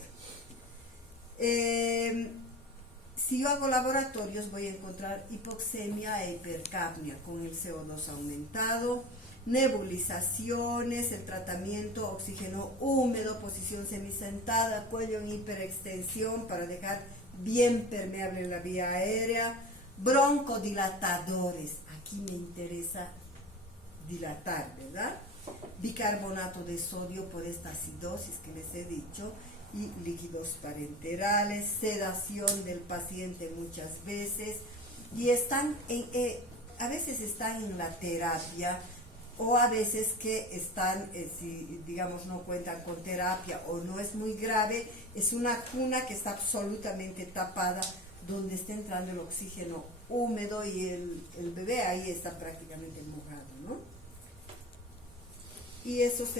Si yo hago laboratorios, voy a encontrar hipoxemia e hipercapnia con el CO2 aumentado, nebulizaciones, el tratamiento, oxígeno húmedo, posición semisentada, cuello en hiperextensión para dejar bien permeable la vía aérea, broncodilatadores, aquí me interesa dilatar, ¿verdad? Bicarbonato de sodio por esta acidosis que les he dicho, y líquidos parenterales, sedación del paciente muchas veces, y están a veces están en la terapia, o a veces que están, si digamos no cuentan con terapia o no es muy grave, es una cuna que está absolutamente tapada, donde está entrando el oxígeno húmedo y el bebé ahí está prácticamente mojado, ¿no? y eso se